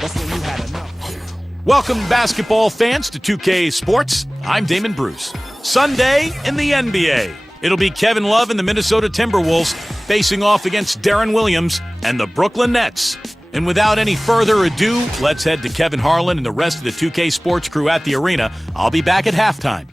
That's when you had enough. Welcome, basketball fans, to 2K Sports. I'm Damon Bruce. Sunday in the NBA. It'll be Kevin Love and the Minnesota Timberwolves facing off against Deron Williams and the Brooklyn Nets. And without any further ado, let's head to Kevin Harlan and the rest of the 2K Sports crew at the arena. I'll be back at halftime.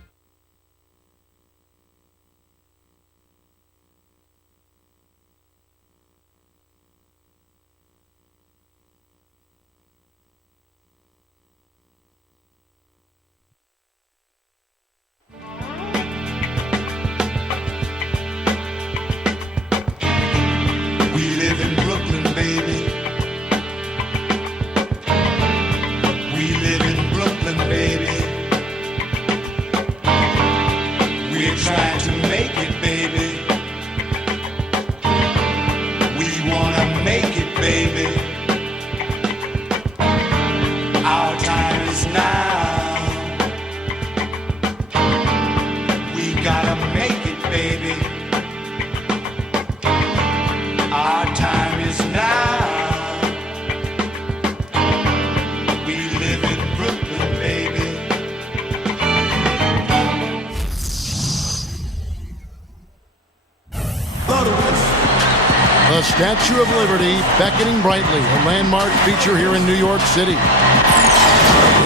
The Statue of Liberty beckoning brightly, a landmark feature here in New York City.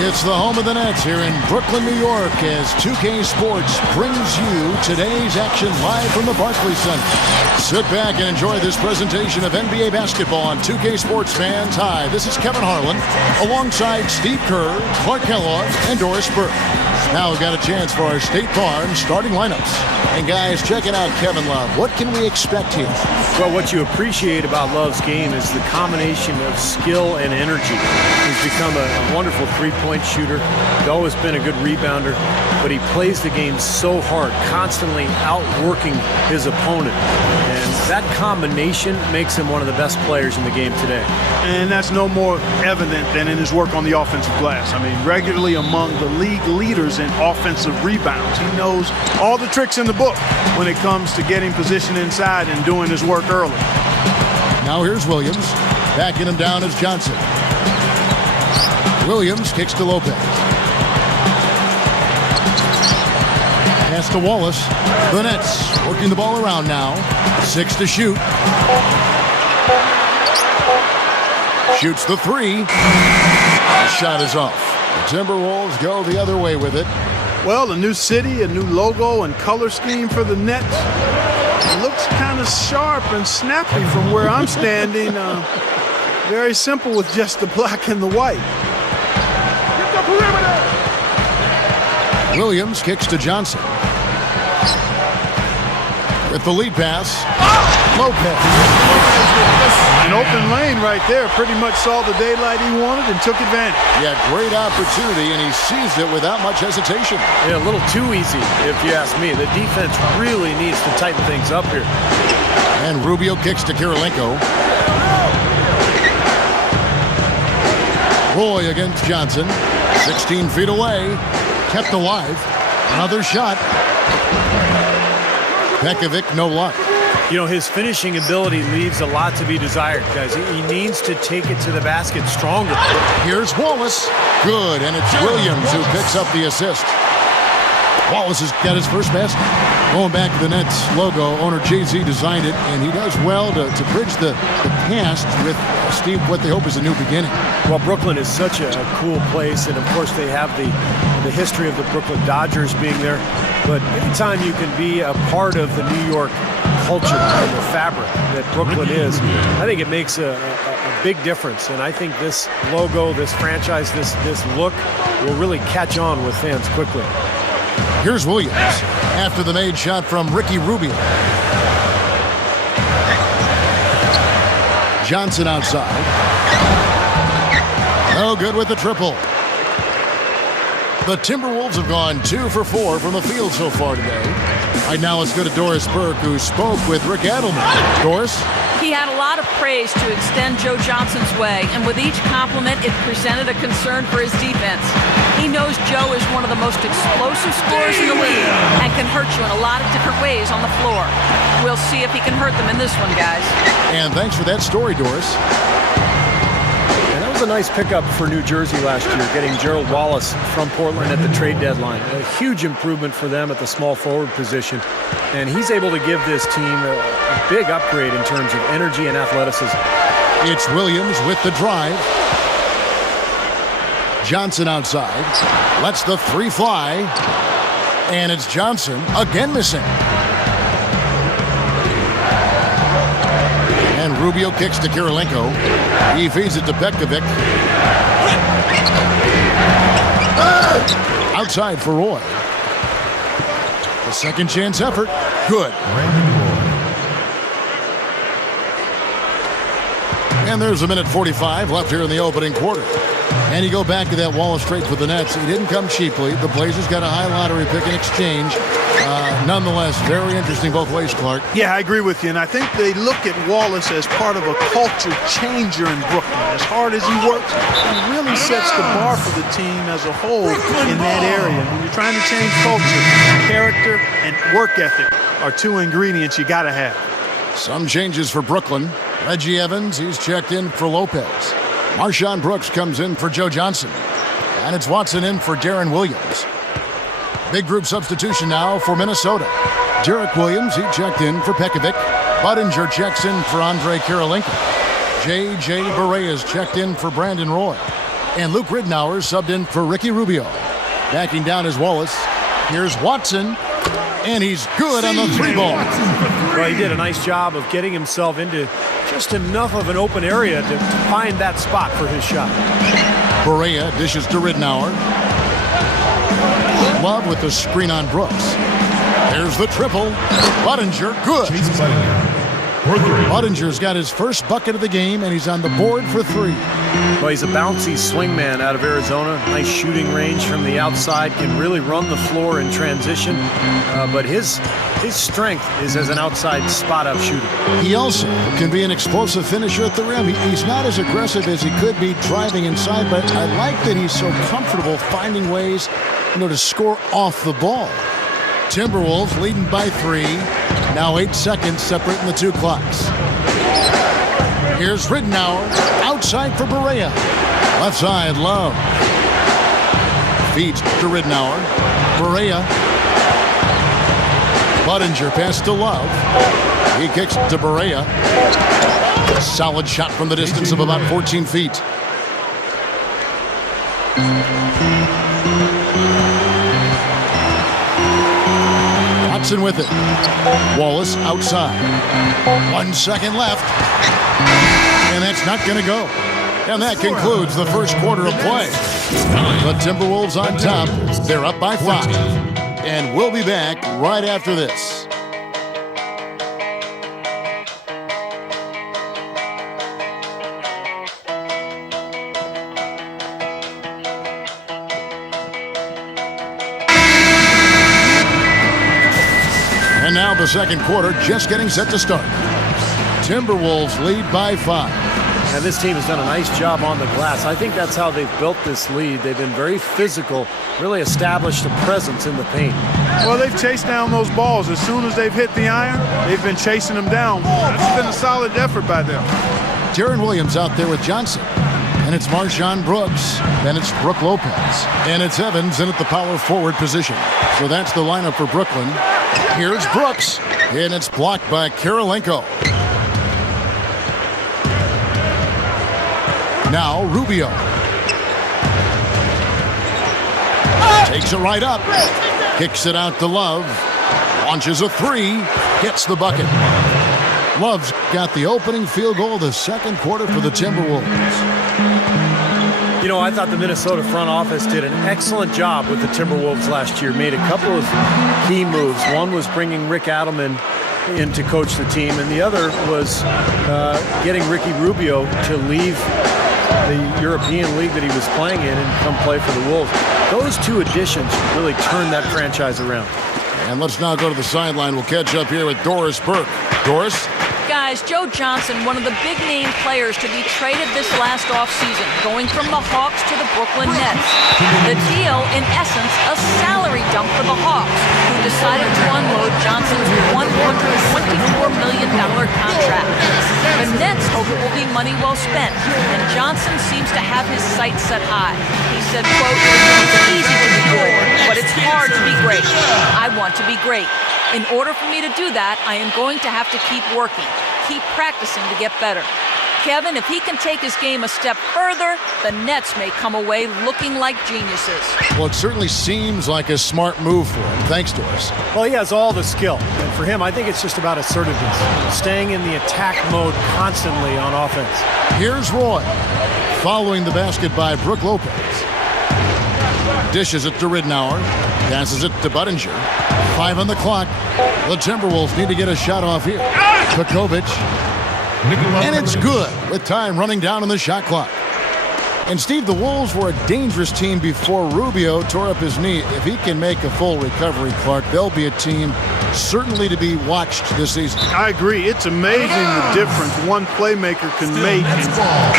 It's the home of the Nets here in Brooklyn, New York, as 2K Sports brings you today's action live from the Barclays Center. Sit back and enjoy this presentation of NBA basketball on 2K Sports fans. Hi, this is Kevin Harlan, alongside Steve Kerr, Clark Kellogg, and Doris Burke. Now we've got a chance for our State Farm starting lineups. And guys, checking out Kevin Love. What can we expect here? Well, what you appreciate about Love's game is the combination of skill and energy. He's become a wonderful three-point shooter. He's always been a good rebounder, but he plays the game so hard, constantly outworking his opponent. And that combination makes him one of the best players in the game today. And that's no more evident than in his work on the offensive glass. I mean, regularly among the league leaders in offensive rebounds. He knows all the tricks in the book when it comes to getting position inside and doing his work early. Now here's Williams. Backing him down is Johnson. Williams kicks to Lopez. Pass to Wallace. The Nets working the ball around now. 6 to shoot. Shoots the three. The shot is off. The Timberwolves go the other way with it. Well, a new city, a new logo and color scheme for the Nets. It looks kind of sharp and snappy from where I'm standing. Very simple with just the black and the white. Williams kicks to Johnson. With the lead pass, Lopez. An open lane right there. Pretty much saw the daylight he wanted and took advantage. Yeah, great opportunity, and he seized it without much hesitation. Yeah, a little too easy, if you ask me. The defense really needs to tighten things up here. And Rubio kicks to Kirilenko. Roy against Johnson. 16 feet away. Kept alive. Another shot. Pekovic, no luck. You know, his finishing ability leaves a lot to be desired, guys. He needs to take it to the basket stronger. Here's Wallace. Good, and it's Williams who picks up the assist. Wallace has got his first basket. Going back to the Nets logo, owner Jay-Z designed it, and he does well to bridge the past with, Steve, what they hope is a new beginning. Well, Brooklyn is such a cool place, and of course they have the history of the Brooklyn Dodgers being there. But anytime you can be a part of the New York culture and the fabric that Brooklyn is, I think it makes a big difference. And I think this logo, this franchise, this look will really catch on with fans quickly. Here's Williams after the made shot from Ricky Rubio. Johnson outside. No good with the triple. The Timberwolves have gone 2 for 4 from the field so far today. Right now, let's go to Doris Burke, who spoke with Rick Adelman. Doris? He had a lot of praise to extend Joe Johnson's way, and with each compliment, it presented a concern for his defense. He knows Joe is one of the most explosive scorers in the league and can hurt you in a lot of different ways on the floor. We'll see if he can hurt them in this one, guys. And thanks for that story, Doris. And that was was a nice pickup for New Jersey last year, getting Gerald Wallace from Portland at the trade deadline. A huge improvement for them at the small forward position. And he's able to give this team a big upgrade in terms of energy and athleticism. It's Williams with the drive. Johnson outside. Lets the three fly. And it's Johnson again missing. And Rubio kicks to Kirilenko. He feeds it to Pekovic. Outside for Roy. The second chance effort. Good. And there's a minute 45 left here in the opening quarter. And you go back to that Wallace trade for the Nets. He didn't come cheaply. The Blazers got a high lottery pick in exchange. Nonetheless, very interesting both ways, Clark. Yeah, I agree with you. And I think they look at Wallace as part of a culture changer in Brooklyn. As hard as he works, he really sets the bar for the team as a whole in that area. When you're trying to change culture, character and work ethic are two ingredients you got to have. Some changes for Brooklyn. Reggie Evans, he's checked in for Lopez. Marshawn Brooks comes in for Joe Johnson. And it's Watson in for Darren Williams. Big group substitution now for Minnesota. Derek Williams, he checked in for Pekovic. Budinger checks in for Andre Kirilenko. J.J. Barea checked in for Brandon Roy. And Luke Ridnour subbed in for Ricky Rubio. Backing down is Wallace. Here's Watson. And he's good on the three ball. Well, he did a nice job of getting himself into just enough of an open area to find that spot for his shot. Barea dishes to Ridnour. Love with the screen on Brooks. There's the triple. Budinger, good. Budinger's got his first bucket of the game, and he's on the board for three. Well, he's a bouncy swingman out of Arizona. Nice shooting range from the outside. Can really run the floor in transition. But his strength is as an outside spot-up shooter. He also can be an explosive finisher at the rim. He's not as aggressive as he could be driving inside, but I like that he's so comfortable finding ways, to score off the ball. Timberwolves leading by 3. Now 8 seconds separating the two clocks. Here's Ridnour. Outside for Barea. Left side, Love. Feeds to Ridnour. Barea. Budinger pass to Love. He kicks to Barea. Solid shot from the distance of about 14 feet. Watson with it. Wallace outside. 1 second left. And that's not going to go. And that concludes the first quarter of play. The Timberwolves on top. They're up by 5. And we'll be back right after this. And now the second quarter just getting set to start. Timberwolves lead by 5. And this team has done a nice job on the glass. I think that's how they've built this lead. They've been very physical, really established a presence in the paint. Well, they've chased down those balls. As soon as they've hit the iron, they've been chasing them down. That's been a solid effort by them. Darren Williams out there with Johnson. And it's Marshawn Brooks. Then it's Brook Lopez. And it's Evans in at the power forward position. So that's the lineup for Brooklyn. Here's Brooks. And it's blocked by Kirilenko. Now Rubio. Takes it right up. Kicks it out to Love. Launches a 3. Hits the bucket. Love's got the opening field goal of the second quarter for the Timberwolves. I thought the Minnesota front office did an excellent job with the Timberwolves last year. Made a couple of key moves. One was bringing Rick Adelman in to coach the team, and the other was getting Ricky Rubio to leave the European league that he was playing in and come play for the Wolves. Those two additions really turned that franchise around. And let's now go to the sideline. We'll catch up here with Doris Burke. Doris? Guys, Guys, Joe Johnson, one of the big-name players to be traded this last offseason, going from the Hawks to the Brooklyn Nets. The deal, in essence, a salary dump for the Hawks, who decided to unload Johnson's $124 million contract. The Nets hope it will be money well spent, and Johnson seems to have his sights set high. He said, quote, "It's easy to be good, but it's hard to be great. I want to be great. In order for me to do that, I am going to have to keep working, keep practicing to get better." Kevin, if he can take his game a step further, the Nets may come away looking like geniuses. Well, it certainly seems like a smart move for him, thanks to us. Well, he has all the skill. And for him, I think it's just about assertiveness, staying in the attack mode constantly on offense. Here's Roy, following the basket by Brook Lopez. Dishes it to Ridnour, passes it to Budinger. 5 on the clock. The Timberwolves need to get a shot off here. Pekovic. And it's good with time running down on the shot clock. And Steve, the Wolves were a dangerous team before Rubio tore up his knee. If he can make a full recovery, Clark, they'll be a team certainly to be watched this season. I agree. It's amazing the difference one playmaker can make. And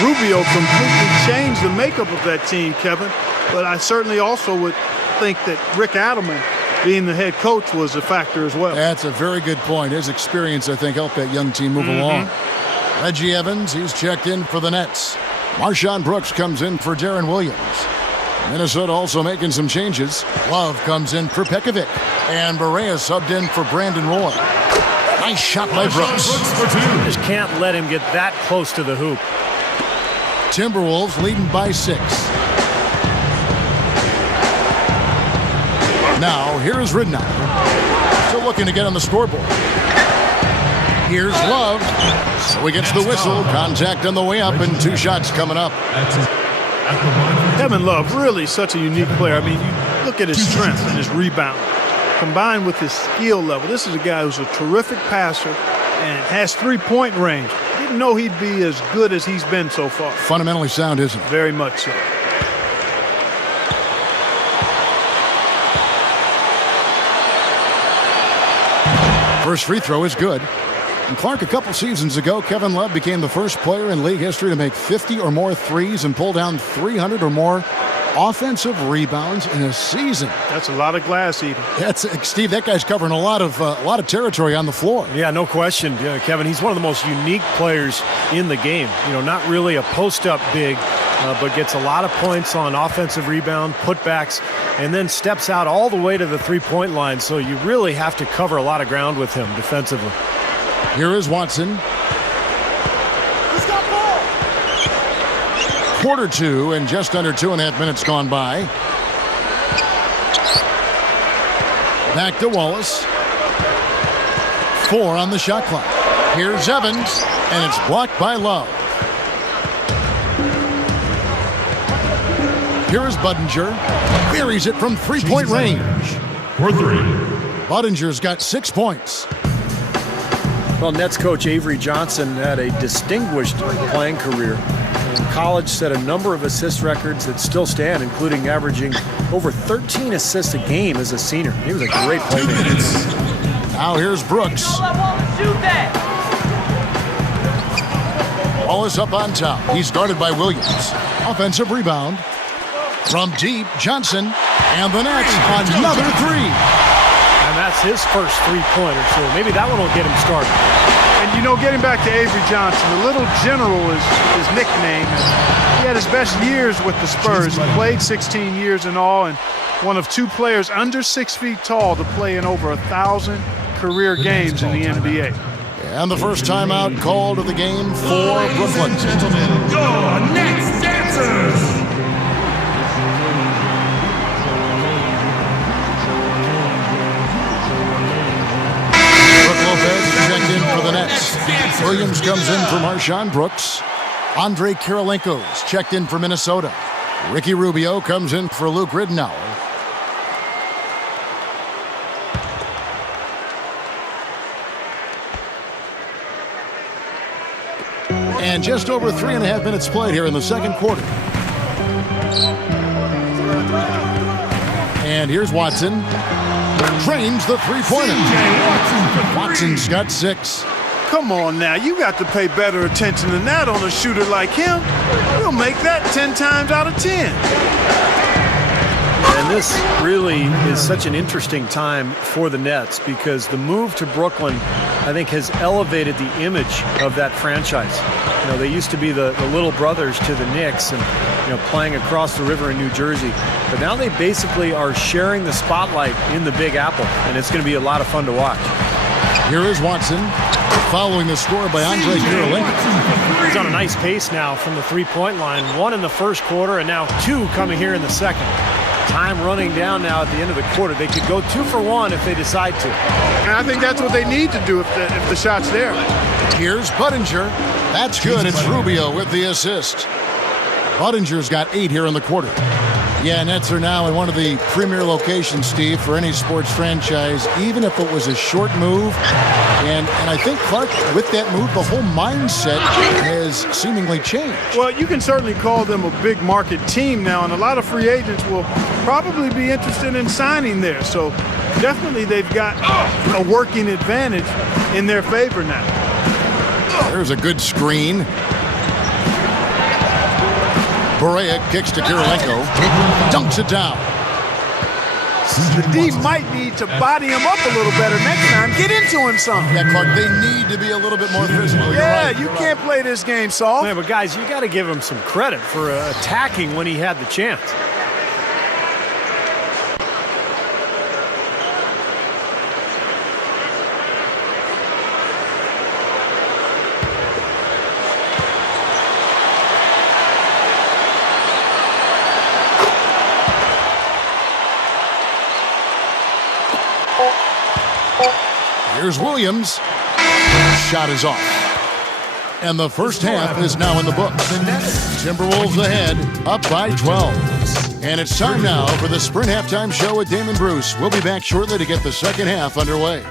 Rubio completely changed the makeup of that team, Kevin. But I certainly also would think that Rick Adelman, being the head coach, was a factor as well. That's a very good point. His experience, I think, helped that young team move along. Reggie Evans, he's checked in for the Nets. Marshawn Brooks comes in for Darren Williams. Minnesota also making some changes. Love comes in for Pekovic. And Barea subbed in for Brandon Roy. Nice shot by Brooks. Just can't let him get that close to the hoop. Timberwolves leading by 6. Now, here's Ridnour. Still looking to get on the scoreboard. Here's Love. So he gets the whistle. Contact on the way up, and 2 shots coming up. Kevin Love, really such a unique player. I mean, you look at his strength and his rebound, combined with his skill level. This is a guy who's a terrific passer and has 3-point range. Didn't know he'd be as good as he's been so far. Fundamentally sound, isn't it? Very much so. First free throw is good. And Clark, a couple seasons ago, Kevin Love became the first player in league history to make 50 or more threes and pull down 300 or more offensive rebounds in a season. That's a lot of glass eating. That's Steve. That guy's covering a lot of territory on the floor. Yeah, no question, Kevin. He's one of the most unique players in the game. You know, not really a post-up big, but gets a lot of points on offensive rebound, putbacks, and then steps out all the way to the three-point line. So you really have to cover a lot of ground with him defensively. Here is Watson. Quarter 2 and just under 2.5 minutes gone by. Back to Wallace. 4 on the shot clock. Here's Evans, and it's blocked by Love. Here is Budinger. Buries it from three-point range. For 3. Budinger's got 6 points. Well, Nets coach Avery Johnson had a distinguished playing career. In college, set a number of assist records that still stand, including averaging over 13 assists a game as a senior. He was a great playmaker. Now here's Brooks. Wallace up on top. He's guarded by Williams. Offensive rebound. From deep, Johnson. And the Nets, another 3. And that's his first three-pointer, so maybe that one will get him started. And, you know, getting back to Avery Johnson, the Little General is his nickname. He had his best years with the Spurs. He played 16 years in all, and one of 2 players under 6 feet tall to play in over 1,000 career games in the NBA. And the first timeout called of the game for Brooklyn. Gentlemen, your next dancers. Checked in for the Nets. Williams comes in for Marshawn Brooks. Andre Kirilenko's checked in for Minnesota. Ricky Rubio comes in for Luke Ridnour. And just over 3.5 minutes played here in the second quarter. And here's Watson. Drains the three-pointer. Watson's got 6. Come on now, you got to pay better attention than that on a shooter like him. He'll make that 10 times out of 10. And this really is such an interesting time for the Nets because the move to Brooklyn, I think, has elevated the image of that franchise. You know, they used to be the little brothers to the Knicks and, you know, playing across the river in New Jersey. But now they basically are sharing the spotlight in the Big Apple, and it's going to be a lot of fun to watch. Here is Watson, following the score by Andre Kirilenko. He's on a nice pace now from the three-point line. 1 in the first quarter and now 2 coming here in the second. Time running down now at the end of the quarter. They could go 2 for 1 if they decide to. And I think that's what they need to do if the shot's there. Here's Budinger. That's good. It's Rubio with the assist. Budinger's got 8 here in the quarter. Yeah, Nets are now in one of the premier locations, Steve, for any sports franchise, even if it was a short move. And I think, Clark, with that move, the whole mindset has seemingly changed. Well, you can certainly call them a big market team now, and a lot of free agents will probably be interested in signing there. So definitely they've got a working advantage in their favor now. There's a good screen. Barea kicks to Kirilenko, dunks it down. The D might need to body him up a little better next time. Get into him some. Yeah, Clark, they need to be a little bit more physical. Yeah, You're right. you can't play this game soft. Man, but guys, you got to give him some credit for attacking when he had the chance. Here's Williams. Shot is off. And the first half is now in the books. Timberwolves ahead, up by 12. And it's time now for the Sprint Halftime Show with Damon Bruce. We'll be back shortly to get the second half underway.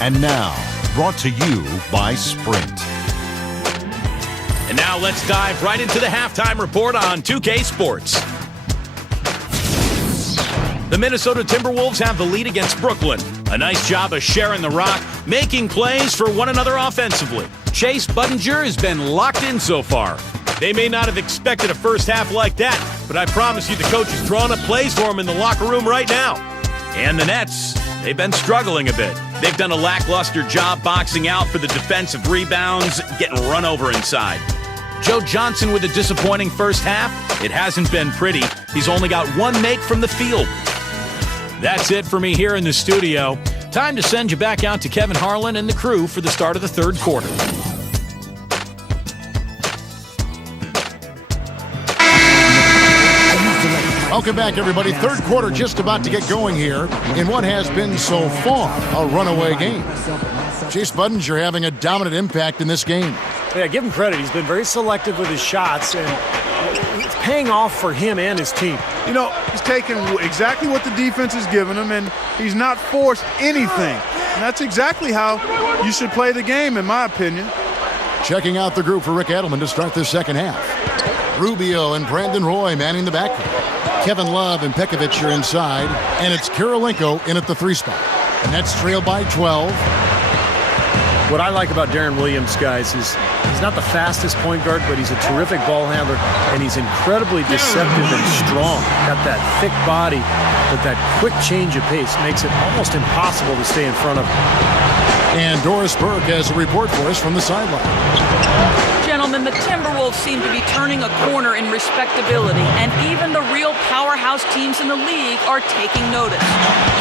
And now, brought to you by Sprint. And now let's dive right into the halftime report on 2K Sports. The Minnesota Timberwolves have the lead against Brooklyn. A nice job of sharing the rock, making plays for one another offensively. Chase Budinger has been locked in so far. They may not have expected a first half like that, but I promise you the coach is drawing up plays for him in the locker room right now. And the Nets, they've been struggling a bit. They've done a lackluster job boxing out for the defensive rebounds, getting run over inside. Joe Johnson with a disappointing first half. It hasn't been pretty. He's only got 1 make from the field. That's it for me here in the studio. Time to send you back out to Kevin Harlan and the crew for the start of the third quarter. Welcome back, everybody. Third quarter just about to get going here in what has been so far a runaway game. Chase Budinger having a dominant impact in this game. Yeah, give him credit. He's been very selective with his shots, and it's paying off for him and his team. You know, he's taken exactly what the defense has given him, and he's not forced anything. And that's exactly how you should play the game, in my opinion. Checking out the group for Rick Edelman to start this second half. Rubio and Brandon Roy manning the backcourt. Kevin Love and Pekovic are inside, and it's Kirilenko in at the 3 spot. The Nets trail by 12. What I like about Deron Williams, guys, is he's not the fastest point guard, but he's a terrific ball handler, and he's incredibly deceptive and strong. Got that thick body, but that quick change of pace makes it almost impossible to stay in front of him. And Doris Burke has a report for us from the sideline. Gentlemen, the Timberwolves seem to be turning a corner in respectability, and even the real powerhouse teams in the league are taking notice.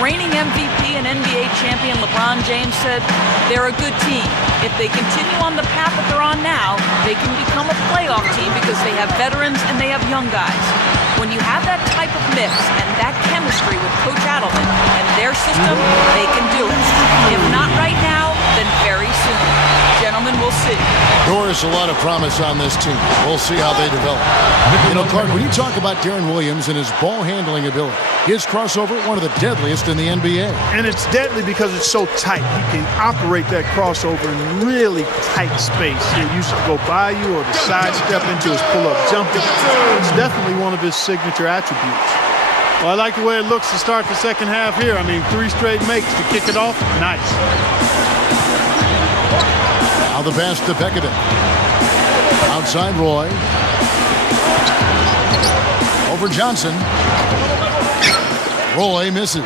Reigning MVP and NBA champion LeBron James said they're a good team. If they continue on the path that they're on now, they can become a playoff team because they have veterans and they have young guys. When you have that type of mix and that chemistry with Coach Adelman and their system, they can do it. If not right now, then very soon. Gentlemen, we'll see. Doris, a lot of promise on this team. We'll see how they develop. You know, Clark, when you talk about Deron Williams and his ball handling ability, his crossover, one of the deadliest in the NBA. And it's deadly because it's so tight. He can operate that crossover in really tight space. He used to go by you or the sidestep into his pull-up jumper. It's definitely one of his signature attributes. Well, I like the way it looks to start the second half here. I mean, 3 straight makes to kick it off. Nice. Now the pass to Pekadik. Outside Roy. Over Johnson. Roy misses.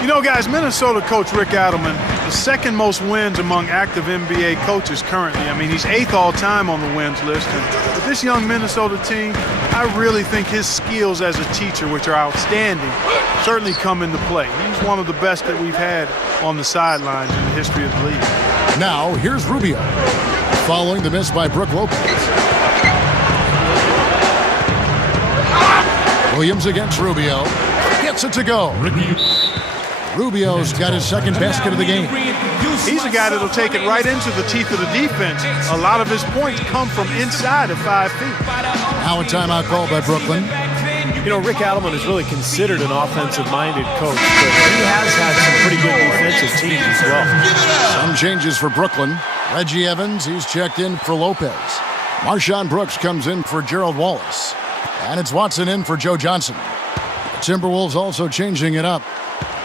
You know, guys, Minnesota coach Rick Adelman, the second most wins among active NBA coaches currently. I mean, he's 8th all-time on the wins list. And with this young Minnesota team, I really think his skills as a teacher, which are outstanding, certainly come into play. He's one of the best that we've had on the sidelines in the history of the league. Now, here's Rubio. Following the miss by Brook Lopez. Williams against Rubio. Gets it to go. Rubio's got his second basket of the game. He's a guy that'll take it right into the teeth of the defense. A lot of his points come from inside of 5 feet. Now a timeout called by Brooklyn. You know, Rick Adelman is really considered an offensive-minded coach, but he has had some pretty good defensive teams as well. Some changes for Brooklyn. Reggie Evans, he's checked in for Lopez. Marshawn Brooks comes in for Gerald Wallace. And it's Watson in for Joe Johnson. The Timberwolves also changing it up.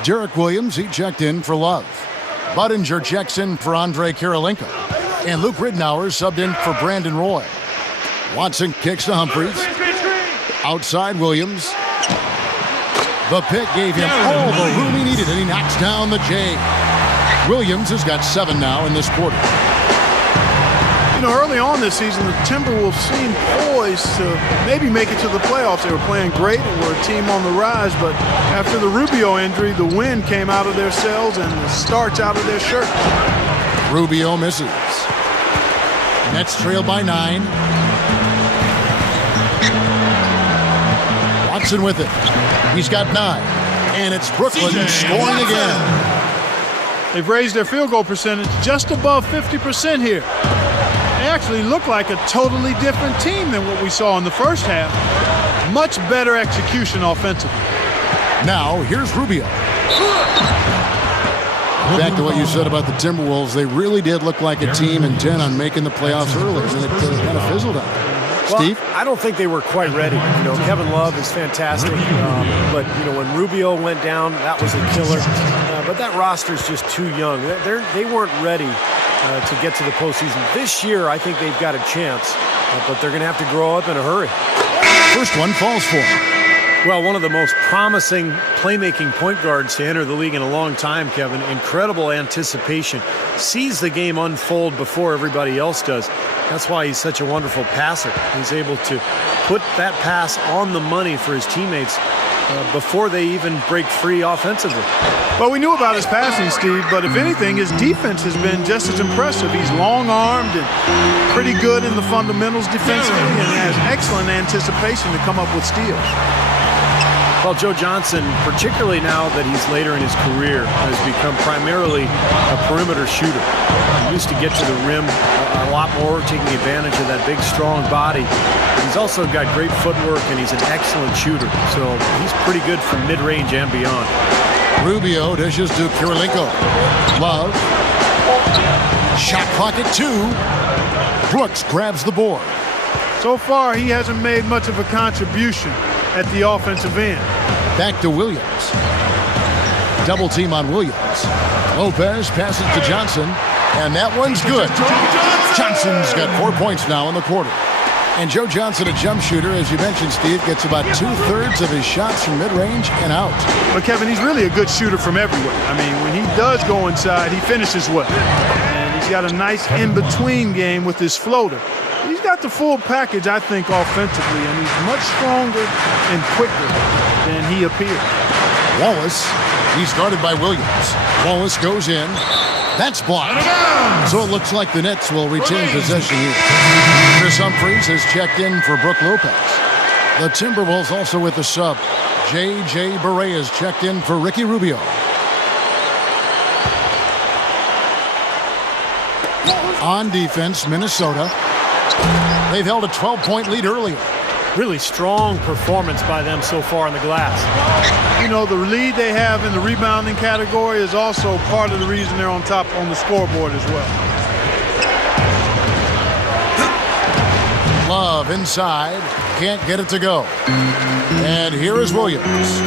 Derek Williams, he checked in for Love. Budinger checks in for Andre Kirilenko. And Luke Ridnour subbed in for Brandon Roy. Watson kicks to Humphries. Outside Williams. The pick gave him all the room he needed, and he knocks down the J. Williams has got 7 now in this quarter. You know, early on this season, the Timberwolves seemed poised to maybe make it to the playoffs. They were playing great and were a team on the rise, but after the Rubio injury, the wind came out of their sails and the starch out of their shirt. Rubio misses. Nets trail by 9. Watson with it. He's got 9. And it's Brooklyn scoring again. They've raised their field goal percentage just above 50% here. They actually look like a totally different team than what we saw in the first half. Much better execution offensively. Now, here's Rubio. Back to what you said about the Timberwolves, they really did look like a team intent on making the playoffs early, and it kind of fizzled out. Steve? Well, I don't think they were quite ready. You know, Kevin Love is fantastic, but, you know, when Rubio went down, that was a killer. But that roster's just too young. They weren't ready to get to the postseason. This year, I think they've got a chance, but they're going to have to grow up in a hurry. First one falls for him. Well, one of the most promising playmaking point guards to enter the league in a long time, Kevin. Incredible anticipation. Sees the game unfold before everybody else does. That's why he's such a wonderful passer. He's able to put that pass on the money for his teammates before they even break free offensively. Well, we knew about his passing, Steve, but if anything, his defense has been just as impressive. He's long-armed and pretty good in the fundamentals defensively and has excellent anticipation to come up with steals. Well, Joe Johnson, particularly now that he's later in his career, has become primarily a perimeter shooter. He used to get to the rim a lot more, taking advantage of that big, strong body. He's also got great footwork, and he's an excellent shooter. So he's pretty good from mid-range and beyond. Rubio dishes to Kirilenko. Love. Shot clock at 2. Brooks grabs the board. So far, he hasn't made much of a contribution at the offensive end. Back to Williams. Double team on Williams. Lopez passes to Johnson, and that one's good. Johnson's got 4 points now in the quarter. And Joe Johnson, a jump shooter, as you mentioned, Steve, gets about 2/3 of his shots from mid-range and out. But, Kevin, he's really a good shooter from everywhere. I mean, when he does go inside, he finishes well. And he's got a nice in-between game with his floater. He's got the full package, I think, offensively, and he's much stronger and quicker than he appears. Wallace, he's guarded by Williams. Wallace goes in. That's blocked. So it looks like the Nets will retain possession here. Chris Humphries has checked in for Brook Lopez. The Timberwolves also with the sub. J.J. Barea has checked in for Ricky Rubio. On defense, Minnesota. They've held a 12-point lead earlier. Really strong performance by them so far in the glass. You know, the lead they have in the rebounding category is also part of the reason they're on top on the scoreboard as well. Love inside. Can't get it to go. And here is Williams.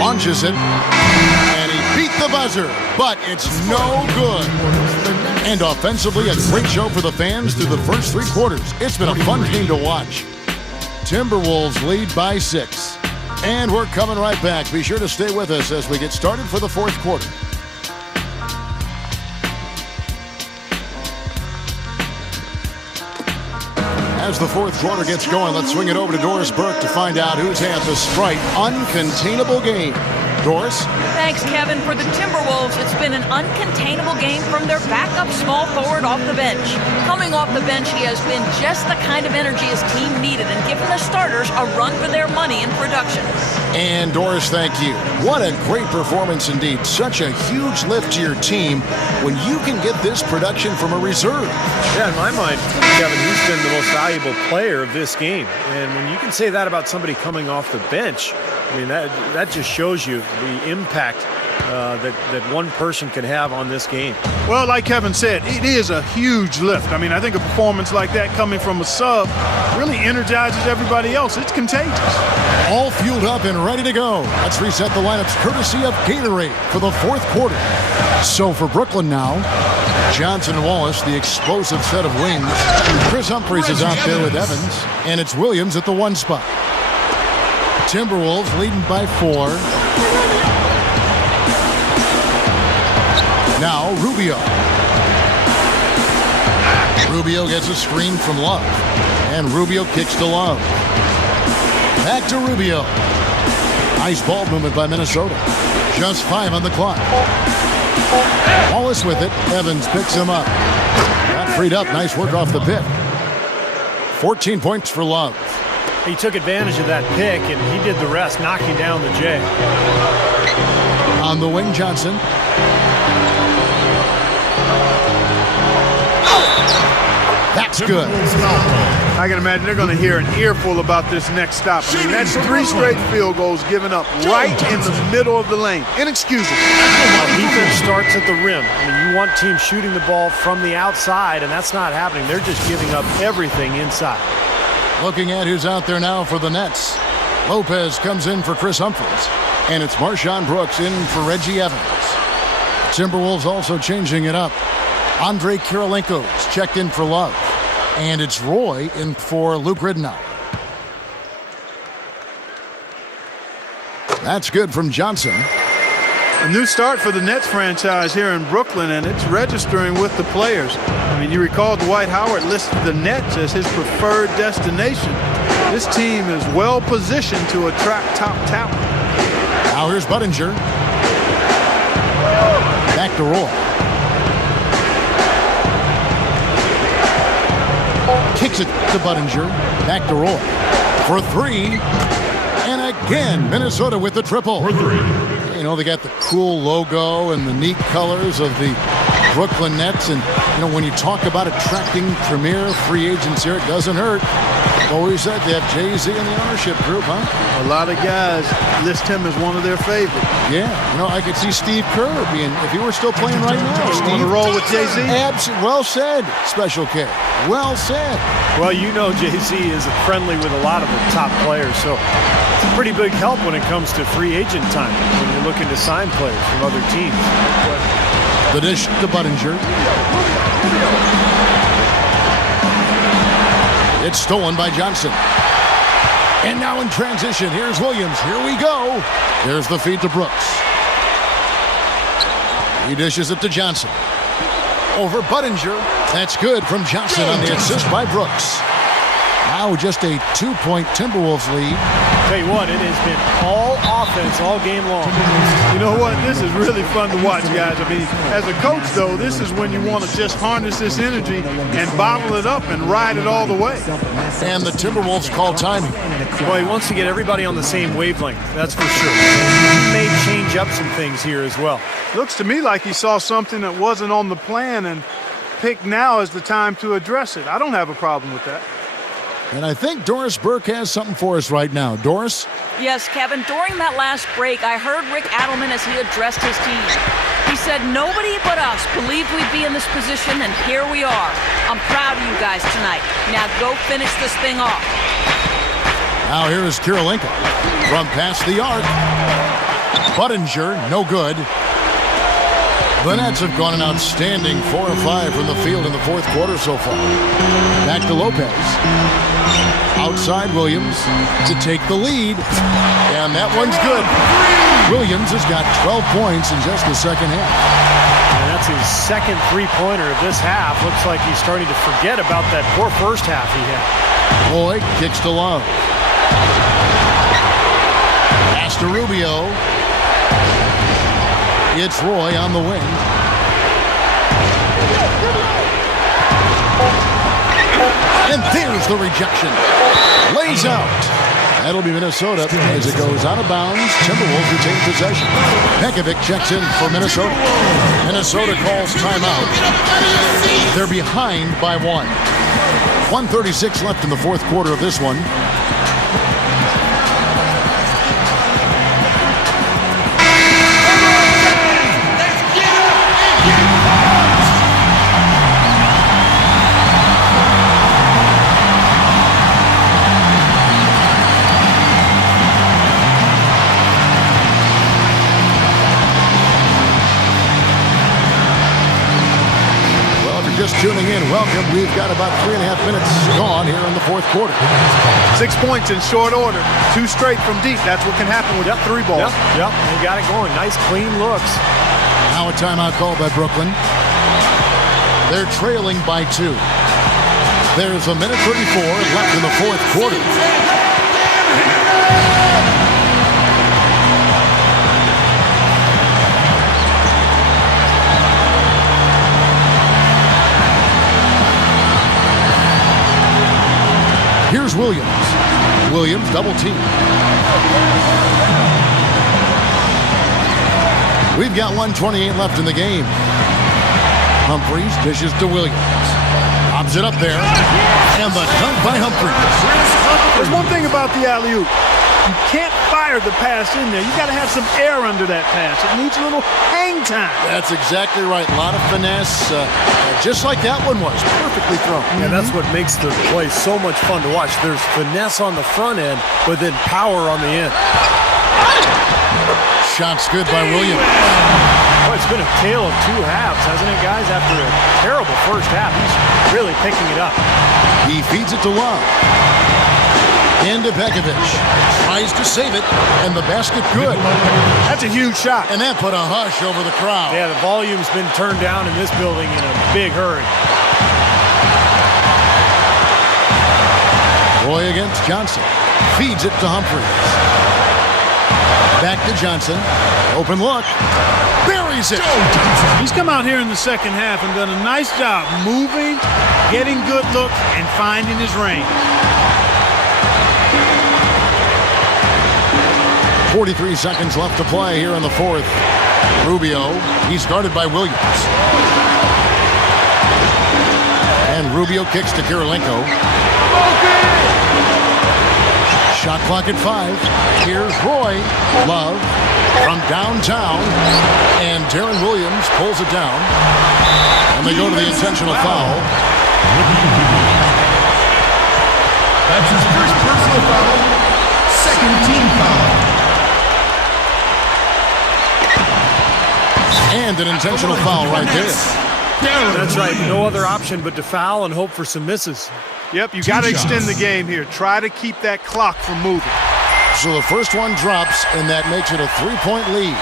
Launches it. And he beat the buzzer, but it's no good. And offensively, a great show for the fans through the first 3 quarters. It's been a fun game to watch. Timberwolves lead by 6. And we're coming right back. Be sure to stay with us as we get started for the 4th quarter. As the 4th quarter gets going, let's swing it over to Doris Burke to find out who's had the Sprite uncontainable game. Doris? Thanks, Kevin. For the Timberwolves, it's been an uncontainable game from their backup small forward off the bench. Coming off the bench, he has been just the kind of energy his team needed and given the starters a run for their money in production. And Doris, thank you. What a great performance indeed. Such a huge lift to your team when you can get this production from a reserve. Yeah, in my mind, Kevin, he's been the most valuable player of this game. And when you can say that about somebody coming off the bench, I mean, that just shows you the impact that one person can have on this game. Well, like Kevin said, it is a huge lift. I mean, I think a performance like that coming from a sub really energizes everybody else. It's contagious. All fueled up and ready to go. Let's reset the lineups courtesy of Gatorade for the 4th quarter. So for Brooklyn now, Johnson and Wallace, the explosive set of wings. Chris Humphries is out there with Evans, and it's Williams at the 1 spot. Timberwolves leading by 4. Now Rubio. Rubio gets a screen from Love. And Rubio kicks to Love. Back to Rubio. Nice ball movement by Minnesota. Just 5 on the clock. Wallace with it. Evans picks him up. Got freed up. Nice work off the pick. 14 points for Love. He took advantage of that pick, and he did the rest, knocking down the J. On the wing, Johnson. That's good. I can imagine they're going to hear an earful about this next stop. I mean, that's 3 straight field goals given up right in the middle of the lane. Inexcusable. Defense starts at the rim. I mean, you want teams shooting the ball from the outside, and that's not happening. They're just giving up everything inside. Looking at who's out there now for the Nets. Lopez comes in for Chris Humphries. And it's Marshawn Brooks in for Reggie Evans. Timberwolves also changing it up. Andre Kirilenko's checked in for Love. And it's Roy in for Luke Ridnour. That's good from Johnson. A new start for the Nets franchise here in Brooklyn, and it's registering with the players. I mean, you recall Dwight Howard listed the Nets as his preferred destination. This team is well positioned to attract top talent. Now here's Budinger. Back to Roy. Kicks it to Budinger. Back to Roy. For 3. And again, Minnesota with the triple. For 3. You know, they got the cool logo and the neat colors of the Brooklyn Nets. And, you know, when you talk about attracting premier free agents here, it doesn't hurt. Always said they have Jay-Z in the ownership group, huh? A lot of guys list him as one of their favorites. Yeah. You know, I could see Steve Kerr being, if he were still playing right now. Steve, on the roll with Jay-Z? Well said, Special K. Well said. Well, you know Jay-Z is friendly with a lot of the top players, so it's a pretty big help when it comes to free agent time when you're looking to sign players from other teams. The dish to Budinger. It's stolen by Johnson. And now in transition, here's Williams. Here we go. There's the feed to Brooks. He dishes it to Johnson. Over Budinger. That's good from Johnson on the assist by Brooks. Now just a 2-point Timberwolves lead. Tell you what, it has been all offense all game long. You know what? This is really fun to watch, guys. I mean, as a coach, though, this is when you want to just harness this energy and bottle it up and ride it all the way. And the Timberwolves call timing. Well, he wants to get everybody on the same wavelength, that's for sure. He may change up some things here as well. Looks to me like he saw something that wasn't on the plan and picked now as the time to address it. I don't have a problem with that. And I think Doris Burke has something for us right now. Doris? Yes, Kevin, during that last break, I heard Rick Adelman as he addressed his team. He said, nobody but us believed we'd be in this position, and here we are. I'm proud of you guys tonight. Now go finish this thing off. Now here is Kirilenko from past the arc. Budinger, no good. The Nets have gone an outstanding 4 of 5 from the field in the fourth quarter so far. Back to Lopez. Outside Williams to take the lead. And that one's good. Williams has got 12 points in just the second half. And that's his second three-pointer of this half. Looks like he's starting to forget about that poor first half he had. Roy kicks to Love. Pass to Rubio. It's Roy on the wing. And there's the rejection. Lays out. That'll be Minnesota as it goes out of bounds. Timberwolves retain possession. Pekovic checks in for Minnesota. Minnesota calls timeout. They're behind by 1. 1:36 left in the fourth quarter of this one. Just tuning in, welcome. We've got about 3.5 minutes gone here in the fourth quarter. 6 points in short order. 2 straight from deep. That's what can happen with the 3 ball. Yep, they got it going. Nice, clean looks. Now a timeout called by Brooklyn. They're trailing by 2. There's a minute 34 left in the fourth quarter. Here's Williams. Williams double team. We've got 1:28 left in the game. Humphries dishes to Williams. Lobs it up there. And the dunk by Humphries. There's one thing about the alley-oop. You can't fire the pass in there. You got to have some air under that pass. It needs a little hang time. That's exactly right. A lot of finesse, just like that one was. Perfectly thrown. And that's what makes the play so much fun to watch. There's finesse on the front end, but then power on the end. Shot's good by Williams. Well, it's been a tale of 2 halves, hasn't it, guys? After a terrible first half, he's really picking it up. He feeds it to Love. Into Pekovic. Tries to save it, and the basket good. That's a huge shot. And that put a hush over the crowd. Yeah, the volume's been turned down in this building in a big hurry. Roy against Johnson. Feeds it to Humphries. Back to Johnson. Open look. Buries it. He's come out here in the second half and done a nice job moving, getting good looks, and finding his range. 43 seconds left to play here in the fourth. Rubio, he's guarded by Williams. And Rubio kicks to Kirilenko. Shot clock at 5. Here's Roy. Love from downtown. And Darren Williams pulls it down. And they go to the intentional foul. That's his first personal foul. Second team foul. And an intentional foul right there. That's right. No other option but to foul and hope for some misses. Yep, you got to extend the game here. Try to keep that clock from moving. So the first one drops, and that makes it a 3-point lead.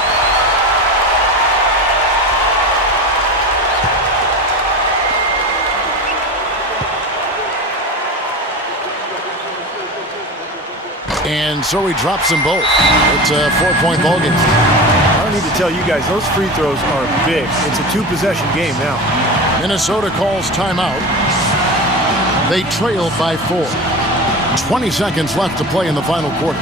And so he drops them both. It's a 4-point ball game. I don't need to tell you guys, those free throws are big. It's a 2-possession game now. Minnesota calls timeout. They trail by 4. 20 seconds left to play in the final quarter.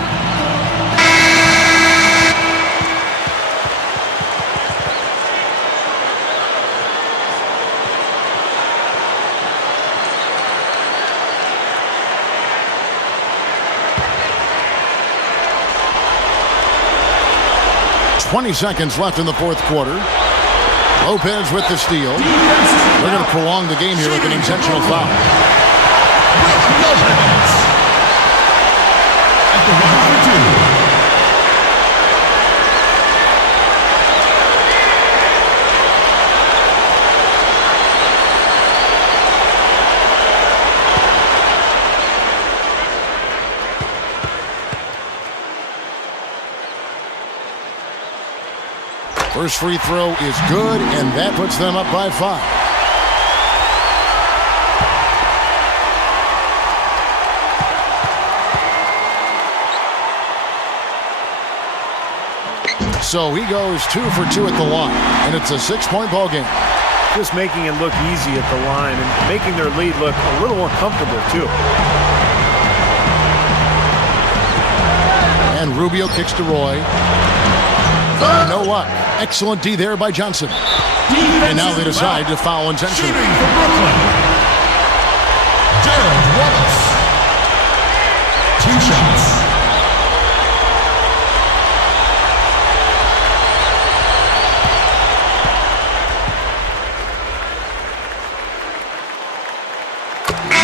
.20 seconds left in the fourth quarter. Lopez with the steal. They're going to prolong the game here with an intentional foul. First free throw is good, and that puts them up by 5. So he goes 2 for 2 at the line, and it's a 6-point ball game. Just making it look easy at the line and making their lead look a little more comfortable, too. And Rubio kicks to Roy. You know what? Excellent D there by Johnson. And now they decide to foul intentionally. Shooting for Brooklyn. Gerald Wallace. 2 shots.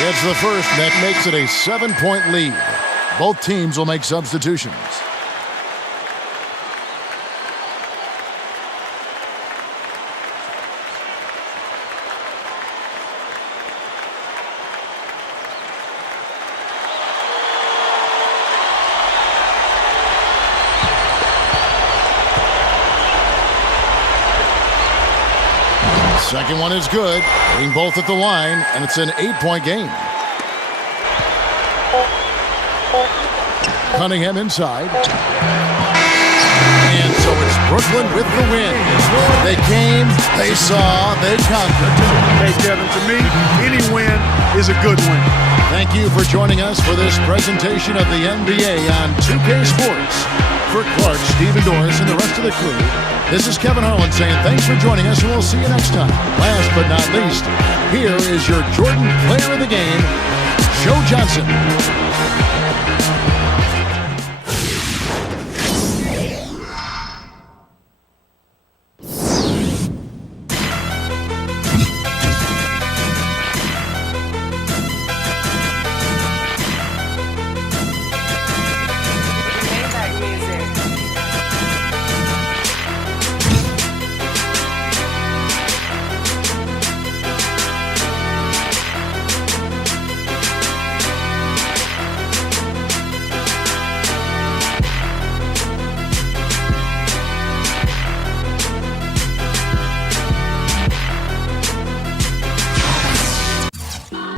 Gets the first, and that makes it a 7-point lead. Both teams will make substitutions. Second one is good, hitting both at the line, and it's an 8-point game. Cunningham inside. And so it's Brooklyn with the win. They came, they saw, they conquered. Hey, Kevin, to me, any win is a good win. Thank you for joining us for this presentation of the NBA on 2K Sports. For Clark, Stephen Doris, and the rest of the crew, this is Kevin Harlan saying thanks for joining us, and we'll see you next time. Last but not least, here is your Jordan Player of the Game, Joe Johnson.